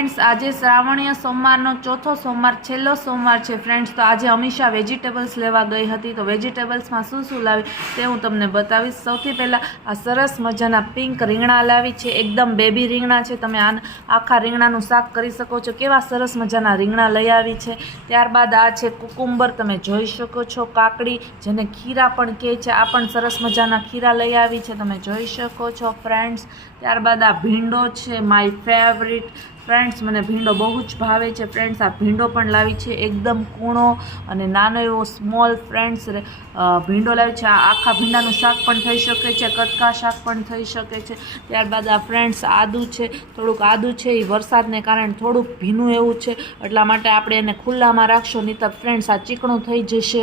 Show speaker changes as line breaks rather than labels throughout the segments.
Friends, આજે શ્રાવણીય સોમવારનો ચોથો સોમવાર, છેલ્લો સોમવાર છે ફ્રેન્ડ્સ. તો આજે અમીષા વેજીટેબલ્સ લેવા ગઈ હતી. તો વેજીટેબલ્સમાં શું શું લાવી તે હું તમને બતાવીશ. સૌથી પહેલાં આ સરસ મજાના પિંક રીંગણા લાવી છે. એકદમ બેબી રીંગણા છે. તમે આ આખા રીંગણાનું શાક કરી શકો છો. કેવા સરસ મજાના રીંગણા લઈ આવી છે. ત્યારબાદ આ છે કુકુંબર. તમે જોઈ શકો છો કાકડી, જેને ખીરા પણ કહે છે. આ પણ સરસ મજાના ખીરા લઈ આવી છે. તમે જોઈ શકો છો ફ્રેન્ડ્સ. ત્યારબાદ આ ભીંડો છે માય ફેવરિટ ફ્રેન્ડ્સ મને ભીંડો બહુ જ ભાવે છે. ફ્રેન્ડ્સ આ ભીંડો પણ લાવી છે. એકદમ કૂણો અને નાનો એવો સ્મોલ ફ્રેન્ડ્સ ભીંડો લાવી છે. આ આખા ભીંડાનું શાક પણ થઈ શકે છે. કટકા શાક પણ થઈ શકે છે. ત્યારબાદ આ ફ્રેન્ડ્સ આદું છે. થોડુંક આદું છે. એ વરસાદને કારણે થોડુંક ભીનું એવું છે. એટલા માટે આપણે એને ખુલ્લામાં રાખશો નહીં તો ફ્રેન્ડ્સ આ ચીકણું થઈ જશે.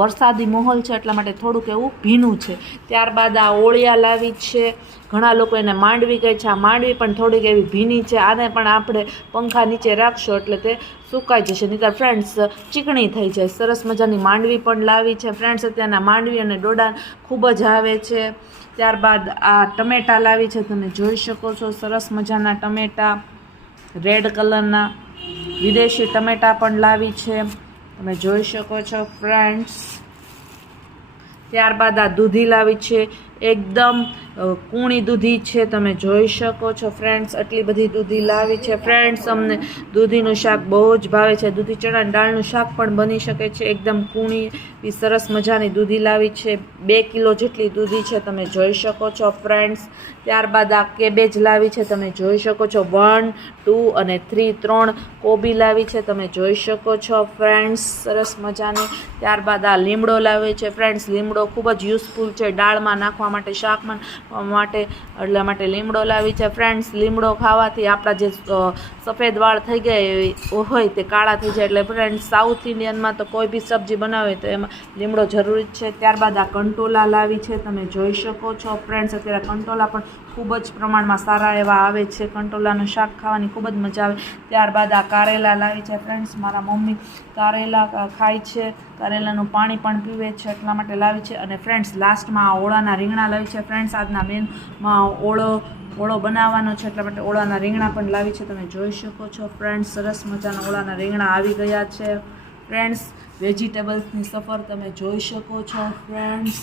વરસાદી માહોલ છે. એટલા માટે થોડુંક એવું ભીનું છે. ત્યારબાદ આ ઓળિયા લાવી છે. ઘણા લોકો એને માંડવી કહે છે. આ માંડવી પણ થોડીક એવી ભીની છે. આને પણ આપણે પંખા નીચે રાખશો એટલે તે સુકાઈ જશે. નહીંતર ફ્રેન્ડ્સ, ચીકણી થઈ જાય. સરસ મજાની માંડવી પણ લાવી છે. ફ્રેન્ડ્સ, અત્યારના માંડવી અને ડોડા ખૂબ જ આવે છે. ત્યારબાદ આ ટમેટાં લાવી છે. તમે જોઈ શકો છો સરસ મજાના ટમેટાં, રેડ કલરના, વિદેશી ટમેટા પણ લાવી છે. તમે જોઈ શકો છો ફ્રેન્ડ્સ. ત્યારબાદ આ દૂધી લાવી છે. એકદમ કૂણી દૂધી છે, તમે જોઈ શકો છો, ફ્રેન્ડ્સ, આટલી બધી દૂધી લાવી છે. ફ્રેન્ડ્સ, અમને દૂધીનું શાક બહુ જ ભાવે છે. દૂધી ચણાની દાળનું શાક પણ બની શકે છે. એકદમ કૂણી સરસ મજાની દૂધી લાવી છે. બે કિલો જેટલી દૂધી છે, તમે જોઈ શકો છો, ફ્રેન્ડ્સ. ત્યારબાદ આ કેબેજ લાવી છે, તમે જોઈ શકો છો. વન, ટુ અને થ્રી, ત્રણ કોબી લાવી છે, તમે જોઈ શકો છો, ફ્રેન્ડ્સ. સરસ મજાની. ત્યારબાદ આ લીમડો લાવે છે. ફ્રેન્ડ્સ, લીમડો ખૂબ જ યુઝફુલ છે. દાળમાં નાખવા માટે શાકમાં માટે, એટલા માટે લીમડો લાવી છે. ફ્રેન્ડ્સ લીમડો ખાવાથી આપણા જે સફેદ વાળ થઈ ગયા હોય તે કાળા થઈ જાય. એટલે ફ્રેન્ડ્સ સાઉથ ઇન્ડિયનમાં તો કોઈ બી સબ્જી બનાવે તો એમાં લીમડો જરૂરી છે. ત્યારબાદ આ કંટોલા લાવી છે. તમે જોઈ શકો છો. ફ્રેન્ડ્સ અત્યારે કંટોલા પણ ખૂબ જ પ્રમાણમાં સારા એવા આવે છે. કંટોલાનું શાક ખાવાની ખૂબ જ મજા આવે. ત્યારબાદ આ કારેલા લાવી છે. ફ્રેન્ડ્સ મારા મમ્મી કારેલા ખાય છે. કારેલાનું પાણી પણ પીવે છે. એટલા માટે લાવી છે. અને ફ્રેન્ડ્સ લાસ્ટમાં આ ઓળાના રીંગણા લાવી છે. ફ્રેન્ડ્સ આજના મેનમાં ઓળો ઓળો બનાવવાનો છે, એટલા માટે ઓળાના રીંગણા પણ લાવી છે. તમે જોઈ શકો છો ફ્રેન્ડ્સ સરસ મજાના ઓળાના રીંગણા આવી ગયા છે. ફ્રેન્ડ્સ વેજીટેબલ્સની સફર તમે જોઈ શકો છો ફ્રેન્ડ્સ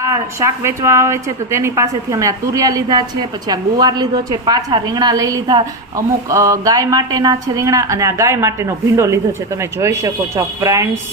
આ શાક વેચવા આવે છે, તો તેની પાસેથી અમે આ તુરિયા લીધા છે, પછી આ ગુવાર લીધો છે, પાછા રીંગણા લઈ લીધા. અમુક ગાય માટેના છે રીંગણા અને આ ગાય માટેનો ભીંડો લીધો છે. તમે જોઈ શકો છો ફ્રેન્ડ્સ